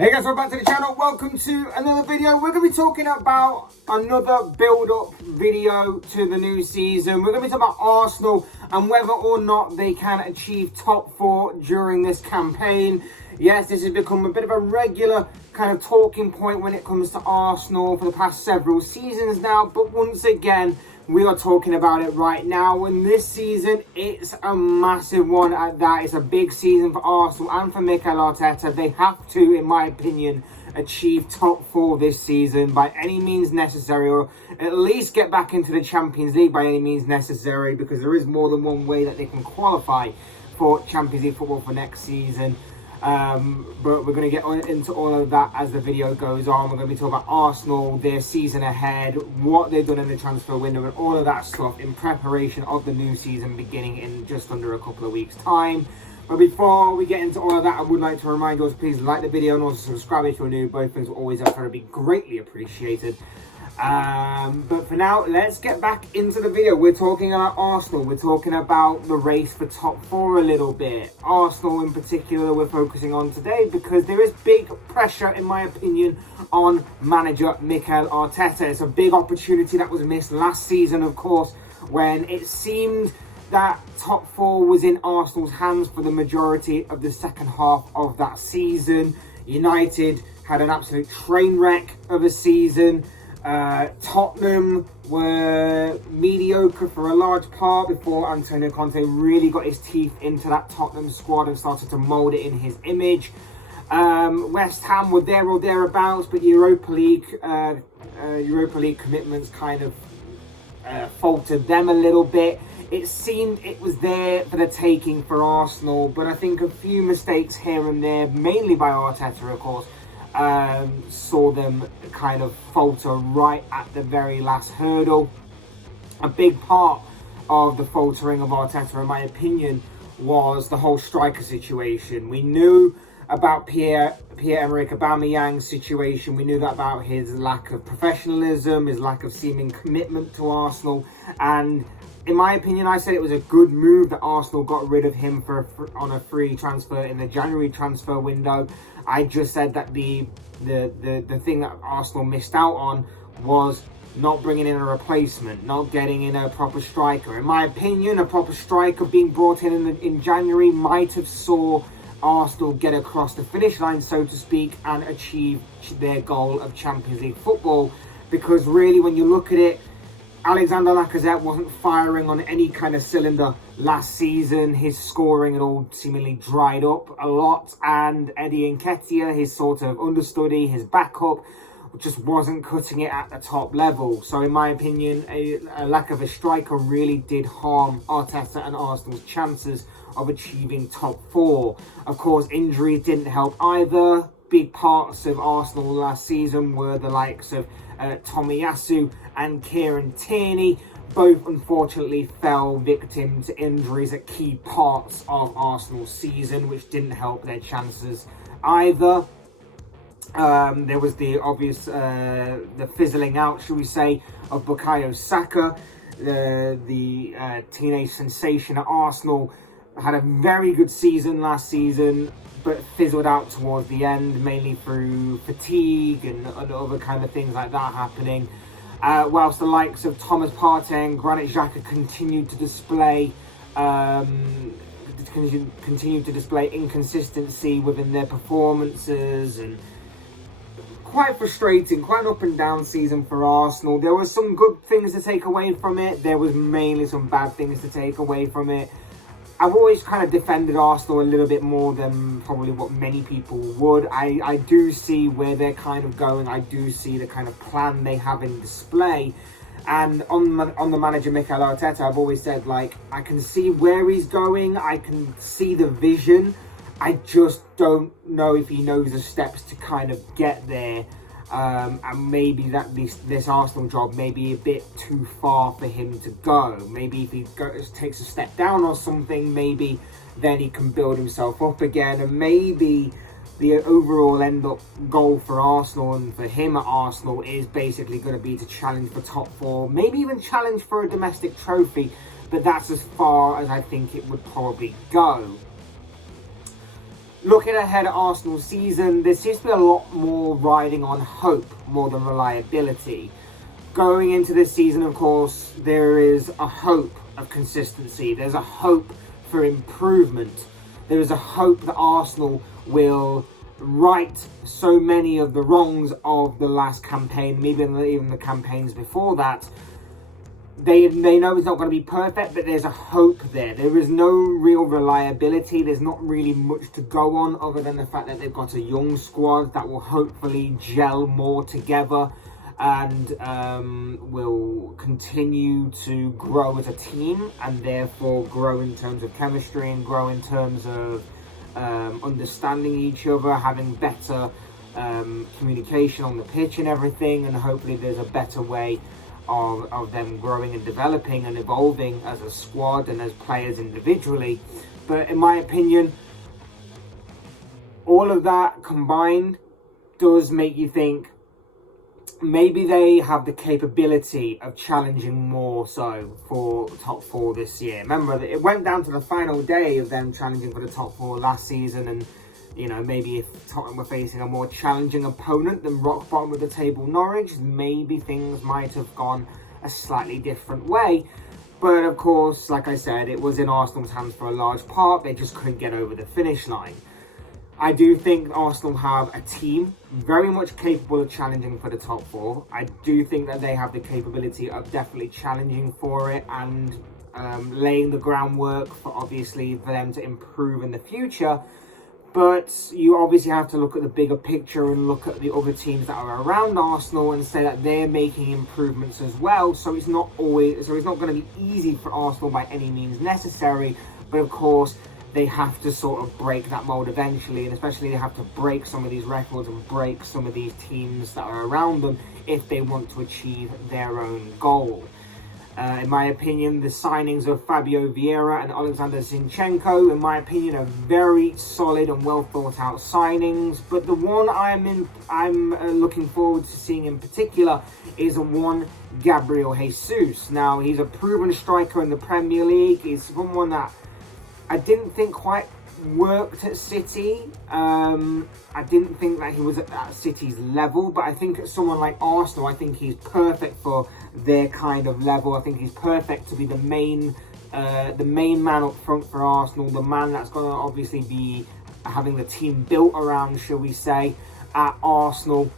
Hey guys, welcome back to the channel. Welcome to another video. We're going to be talking about another build-up video to the new season. We're going to be talking about Arsenal and whether or not they can achieve top four during this campaign. Yes, this has become a bit of a regular kind of talking point when it comes to Arsenal for the past several seasons now. But once again, we are talking about it right now. And this season, it's a massive one at that. It's a big season for Arsenal and for Mikel Arteta. They have to, in my opinion, achieve top four this season by any means necessary, or at least get back into the Champions League by any means necessary, because there is more than one way that they can qualify for Champions League football for next season. But we're going to get into all of that as the video goes on. We're going to be talking about Arsenal, their season ahead, what they've done in the transfer window, and all of that stuff in preparation of the new season beginning in just under a couple of weeks' time. But before we get into all of that, I would like to remind you to please like the video and also subscribe if you're new. Both things will always be greatly appreciated. But for now, let's get back into the video. We're talking about Arsenal. We're talking about the race for top four a little bit. Arsenal in particular we're focusing on today because there is big pressure, in my opinion, on manager Mikel Arteta. It's a big opportunity that was missed last season, of course, when it seemed that top four was in Arsenal's hands for the majority of the second half of that season. United had an absolute train wreck of a season. Tottenham were mediocre for a large part before Antonio Conte really got his teeth into that Tottenham squad and started to mould it in his image. West Ham were there or thereabouts, but Europa League commitments kind of faltered them a little bit. It seemed it was there for the taking for Arsenal, but I think a few mistakes here and there, mainly by Arteta, of course, saw them kind of falter right at the very last hurdle. A big part of the faltering of Arteta, in my opinion, was the whole striker situation. We knew about Pierre-Emerick Aubameyang's situation. We knew that about his lack of professionalism, his lack of seeming commitment to Arsenal, and in my opinion, I said it was a good move that Arsenal got rid of him on a free transfer in the January transfer window. I just said that the thing that Arsenal missed out on was not bringing in a replacement, not getting in a proper striker. In my opinion, a proper striker being brought in January might have saw Arsenal get across the finish line, so to speak, and achieve their goal of Champions League football. Because really, when you look at it, Alexander Lacazette wasn't firing on any kind of cylinder last season. His scoring had all seemingly dried up a lot, and Eddie Nketiah, his sort of understudy, his backup, just wasn't cutting it at the top level. So in my opinion, a lack of a striker really did harm Arteta and Arsenal's chances of achieving top four. Of course, injuries didn't help either. Big parts of Arsenal last season were the likes of Tomiyasu and Kieran Tierney. Both unfortunately fell victim to injuries at key parts of Arsenal's season, which didn't help their chances either. There was the obvious, the fizzling out, shall we say, of Bukayo Saka, the teenage sensation at Arsenal. Had a very good season last season, but fizzled out towards the end, mainly through fatigue and other kind of things like that happening. Whilst the likes of Thomas Partey and Granit Xhaka continued to display inconsistency within their performances, and quite frustrating, quite an up and down season for Arsenal. There were some good things to take away from it. There was mainly some bad things to take away from it. I've always kind of defended Arsenal a little bit more than probably what many people would. I do see where they're kind of going. I do see the kind of plan they have in display. And on the manager Mikel Arteta, I've always said, like, I can see where he's going. I can see the vision. I just don't know if he knows the steps to kind of get there. And maybe that this Arsenal job may be a bit too far for him to go. Maybe if he takes a step down or something, maybe then he can build himself up again. And maybe the overall end-up goal for Arsenal and for him at Arsenal is basically going to be to challenge for top four. Maybe even challenge for a domestic trophy. But that's as far as I think it would probably go. looking ahead at Arsenal's season, there seems to be a lot more riding on hope more than reliability. Going into this season, of course, there is a hope of consistency. There's a hope for improvement. There is a hope that Arsenal will right so many of the wrongs of the last campaign, maybe even the campaigns before that. They know it's not going to be perfect, but there's a hope there. There is no real reliability. There's not really much to go on other than the fact that they've got a young squad that will hopefully gel more together and will continue to grow as a team, and therefore grow in terms of chemistry and grow in terms of understanding each other, having better communication on the pitch and everything, and hopefully there's a better way of them growing and developing and evolving as a squad and as players individually. But in my opinion, all of that combined does make you think maybe they have the capability of challenging more so for top four this year. Remember that it went down to the final day of them challenging for the top four last season, and maybe if Tottenham were facing a more challenging opponent than rock bottom of the table Norwich, maybe things might have gone a slightly different way. But of course, like I said, it was in Arsenal's hands for a large part. They just couldn't get over the finish line. I do think Arsenal have a team very much capable of challenging for the top four. I do think that they have the capability of definitely challenging for it and laying the groundwork for them to improve in the future. But you obviously have to look at the bigger picture and look at the other teams that are around Arsenal and say that they're making improvements as well. So it's not going to be easy for Arsenal by any means necessary. But of course, they have to sort of break that mold eventually, and especially they have to break some of these records and break some of these teams that are around them if they want to achieve their own goal. In my opinion, the signings of Fabio Vieira and Alexander Zinchenko, in my opinion, are very solid and well thought out signings. But the one I'm looking forward to seeing in particular is one Gabriel Jesus. Now, he's a proven striker in the Premier League. He's someone that I didn't think quite worked at City. I didn't think that he was at City's level, but I think at someone like Arsenal, I think he's perfect for their kind of level. I think he's perfect to be the main man up front for Arsenal, the man that's going to obviously be having the team built around, shall we say, at Arsenal.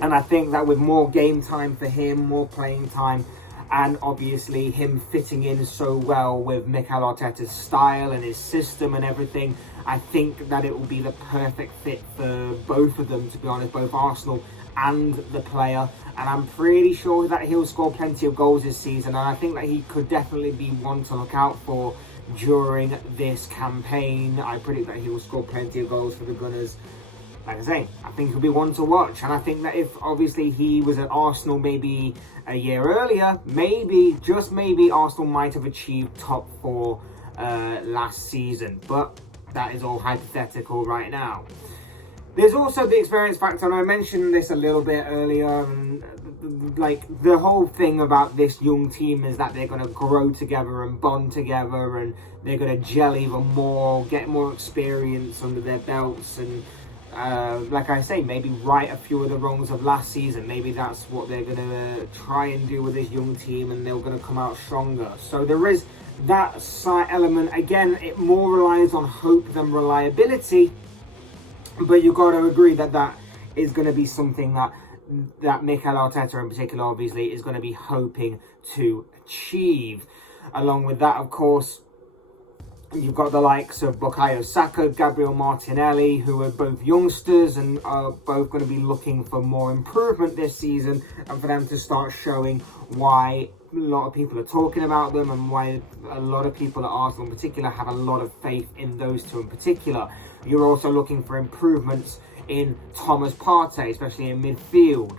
And I think that with more game time for him, more playing time, and obviously him fitting in so well with Mikel Arteta's style and his system and everything, I think that it will be the perfect fit for both of them, to be honest, both Arsenal and the player. And I'm pretty sure that he'll score plenty of goals this season, and I think that he could definitely be one to look out for during this campaign. I predict that he will score plenty of goals for the Gunners. Like I say, I think he'll be one to watch. And I think that if obviously he was at Arsenal maybe a year earlier, maybe, just maybe, Arsenal might have achieved top four last season. But that is all hypothetical right now. There's also the experience factor, and I mentioned this a little bit earlier. Like, the whole thing about this young team is that they're going to grow together and bond together, and they're going to gel even more, get more experience under their belts, and like I say, maybe right a few of the wrongs of last season. Maybe that's what they're going to try and do with this young team, and they're going to come out stronger. So there is that slight element. Again, it more relies on hope than reliability, but you've got to agree that that is going to be something that Mikel Arteta in particular obviously is going to be hoping to achieve. Along with that, of course, you've got the likes of Bukayo Saka, Gabriel Martinelli, who are both youngsters and are both going to be looking for more improvement this season, and for them to start showing why a lot of people are talking about them and why a lot of people at Arsenal in particular have a lot of faith in those two in particular. You're also looking for improvements in Thomas Partey, especially in midfield.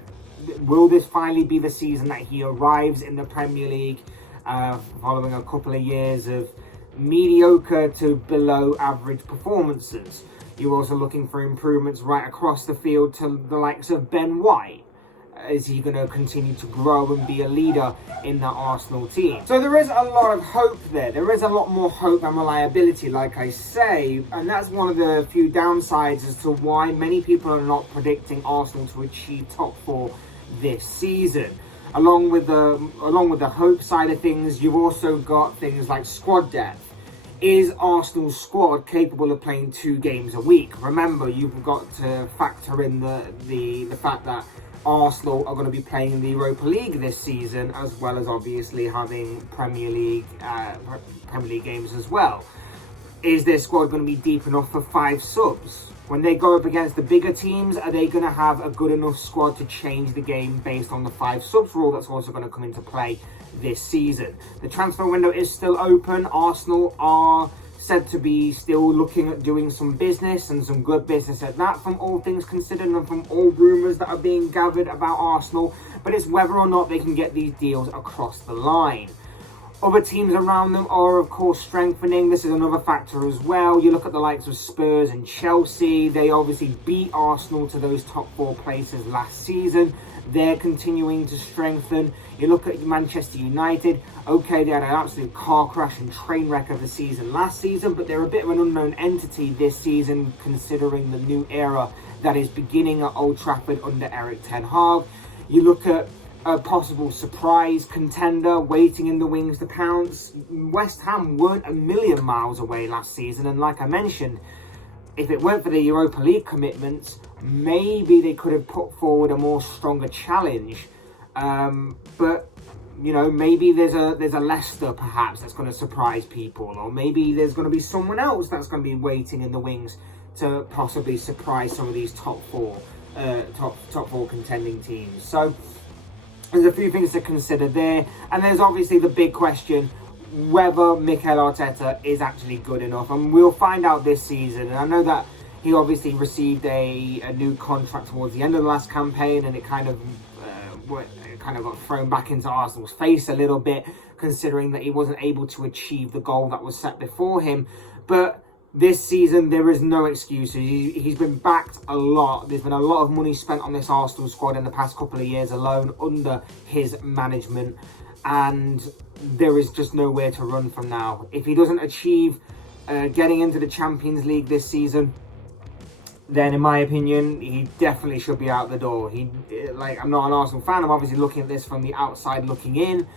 Will this finally be the season that he arrives in the Premier League following a couple of years of mediocre to below average performances? You're also looking for improvements right across the field to the likes of Ben White. Is he going to continue to grow and be a leader in that Arsenal team? So there is a lot of hope there. There is a lot more hope and reliability, like I say, and that's one of the few downsides as to why many people are not predicting Arsenal to achieve top four this season. Along with the hope side of things, you've also got things like squad depth. Is Arsenal's squad capable of playing 2 games a week? Remember, you've got to factor in the fact that Arsenal are going to be playing in the Europa League this season, as well as obviously having Premier League games as well. Is their squad going to be deep enough for 5 subs? When they go up against the bigger teams, are they going to have a good enough squad to change the game based on the 5 subs rule that's also going to come into play this season? The transfer window is still open. Arsenal are said to be still looking at doing some business, and some good business at that, from all things considered and from all rumours that are being gathered about Arsenal. But it's whether or not they can get these deals across the line. Other teams around them are, of course, strengthening. This is another factor as well. You look at the likes of Spurs and Chelsea. They obviously beat Arsenal to those top 4 places last season. They're continuing to strengthen. You look at Manchester United. Okay, they had an absolute car crash and train wreck of the season last season, but they're a bit of an unknown entity this season, considering the new era that is beginning at Old Trafford under Erik ten Hag. You look at a possible surprise contender waiting in the wings to pounce. West Ham weren't a million miles away last season, and like I mentioned, if it weren't for the Europa League commitments, maybe they could have put forward a more stronger challenge. But you know, maybe there's a Leicester perhaps that's going to surprise people, or maybe there's going to be someone else that's going to be waiting in the wings to possibly surprise some of these top four contending teams. So there's a few things to consider there, and there's obviously the big question whether Mikel Arteta is actually good enough, and we'll find out this season. And I know that he obviously received a new contract towards the end of the last campaign, and it kind of got thrown back into Arsenal's face a little bit, considering that he wasn't able to achieve the goal that was set before him. But this season, there is no excuses. He's been backed a lot. There's been a lot of money spent on this Arsenal squad in the past couple of years alone under his management, and there is just nowhere to run from now. If he doesn't achieve getting into the Champions League this season, then in my opinion, he definitely should be out the door. I'm not an Arsenal fan. I'm obviously looking at this from the outside looking in,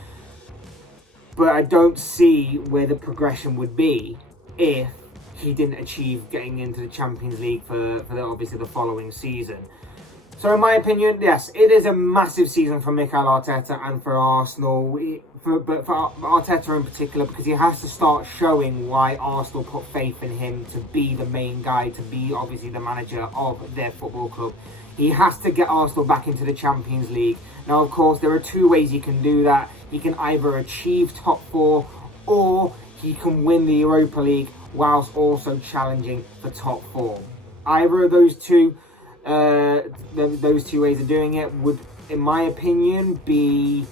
but I don't see where the progression would be if he didn't achieve getting into the Champions League for obviously the following season. So in my opinion, yes, it is a massive season for Mikel Arteta and for Arsenal, but for Arteta in particular, because he has to start showing why Arsenal put faith in him to be the main guy, to be obviously the manager of their football club. He has to get Arsenal back into the Champions League. Now, of course, there are 2 ways he can do that. He can either achieve top 4, or he can win the Europa League whilst also challenging for top 4. Either of those two ways of doing it would, in my opinion, be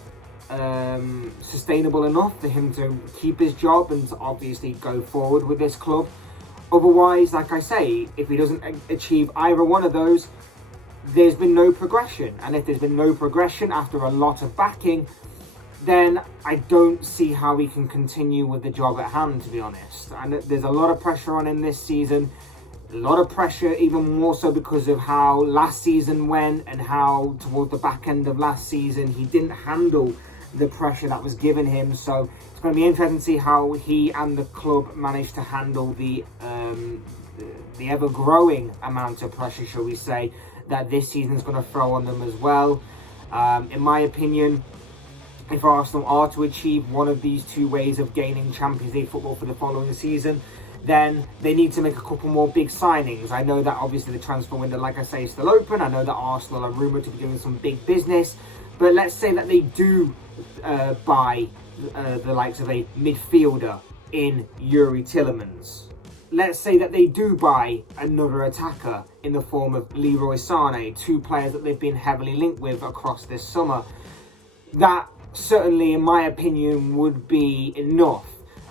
sustainable enough for him to keep his job and to obviously go forward with this club. Otherwise, like I say, if he doesn't achieve either one of those, there's been no progression. And if there's been no progression after a lot of backing, then I don't see how he can continue with the job at hand, to be honest. And there's a lot of pressure on him this season. A lot of pressure, even more so because of how last season went, and how towards the back end of last season he didn't handle the pressure that was given him. So it's going to be interesting to see how he and the club manage to handle the ever-growing amount of pressure, shall we say, that this season is going to throw on them as well. In my opinion, if Arsenal are to achieve one of these 2 ways of gaining Champions League football for the following season, then they need to make a couple more big signings. I know that obviously the transfer window, like I say, is still open. I know that Arsenal are rumoured to be doing some big business, but let's say that they do buy the likes of a midfielder in Yuri Tillemans. Let's say that they do buy another attacker in the form of Leroy Sané, 2 players that they've been heavily linked with across this summer. That certainly, in my opinion, would be enough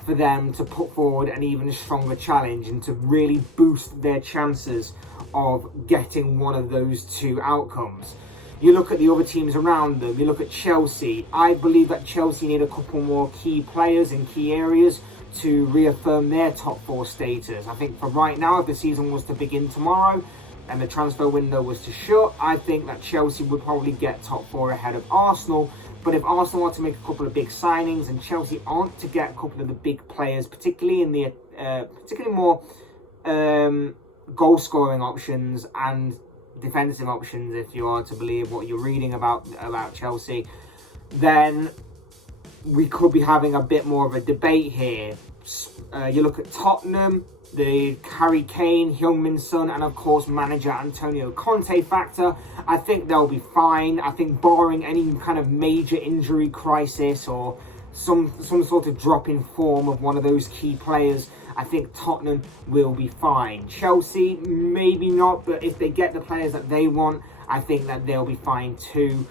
for them to put forward an even stronger challenge and to really boost their chances of getting one of those 2 outcomes. You look at the other teams around them. You look at Chelsea. I believe that Chelsea need a couple more key players in key areas to reaffirm their top 4 status. I think for right now, if the season was to begin tomorrow and the transfer window was to shut, I think that Chelsea would probably get top 4 ahead of Arsenal. But if Arsenal are to make a couple of big signings and Chelsea aren't to get a couple of the big players, particularly in the particularly more goal scoring options and defensive options, if you are to believe what you're reading about Chelsea, then we could be having a bit more of a debate here. You look at Tottenham, the Harry Kane, Heung-min Son, and of course manager Antonio Conte factor. I think they'll be fine. I think barring any kind of major injury crisis or some sort of drop in form of one of those key players, I think Tottenham will be fine. Chelsea, maybe not, but if they get the players that they want, I think that they'll be fine too.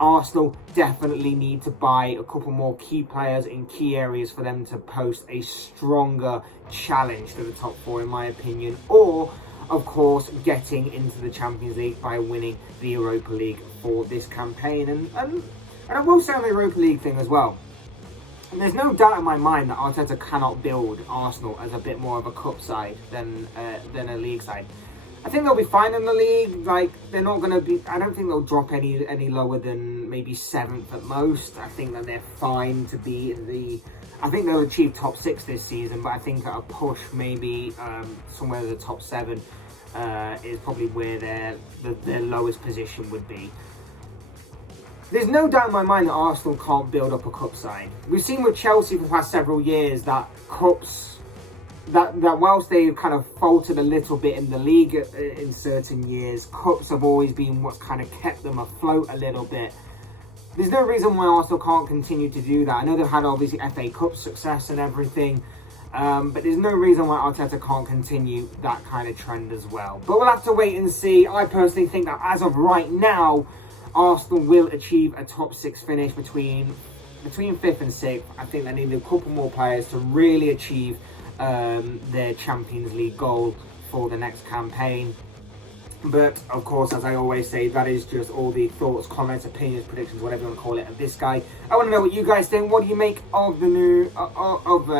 Arsenal definitely need to buy a couple more key players in key areas for them to post a stronger challenge to the top 4, in my opinion. Or, of course, getting into the Champions League by winning the Europa League for this campaign. And I will say on the Europa League thing as well, and there's no doubt in my mind that Arteta cannot build Arsenal as a bit more of a cup side than a league side. I think they'll be fine in the league. Like, they're not going to be... I don't think they'll drop any lower than maybe 7th at most. I think that they're fine to be in the... I think they'll achieve top 6 this season, but I think at a push, maybe somewhere in the top 7 is probably where their lowest position would be. There's no doubt in my mind that Arsenal can't build up a cup side. We've seen with Chelsea for the past several years that cups... That whilst they've kind of faltered a little bit in the league in certain years, cups have always been what's kind of kept them afloat a little bit. There's no reason why Arsenal can't continue to do that. I know they've had obviously FA Cup success and everything, but there's no reason why Arteta can't continue that kind of trend as well. But we'll have to wait and see. I personally think that as of right now, Arsenal will achieve a top 6 finish between 5th and 6th. I think they need a couple more players to really achieve their Champions League goal for the next campaign. But of course, as I always say, that is just all the thoughts, comments, opinions, predictions, whatever you want to call it, of this guy. I want to know what you guys think. What do you make of the new of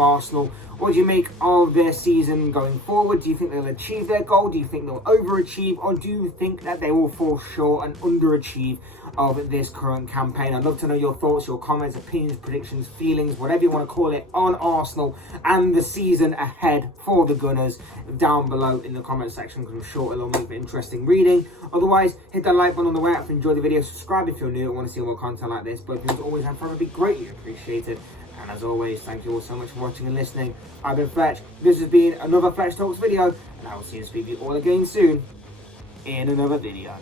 Arsenal? What do you make of their season going forward? Do you think they'll achieve their goal? Do you think they'll overachieve? Or do you think that they will fall short and underachieve of this current campaign? I'd love to know your thoughts, your comments, opinions, predictions, feelings, whatever you want to call it, on Arsenal and the season ahead for the Gunners down below in the comment section, because I'm sure it'll make for interesting reading. Otherwise, hit that like button on the way out if you enjoyed the video. Subscribe if you're new and want to see more content like this. But if you always have fun, it'd be greatly appreciated. And as always, thank you all so much for watching and listening. I've been Fletch. This has been another Fletch Talks video, and I will see you all again soon in another video.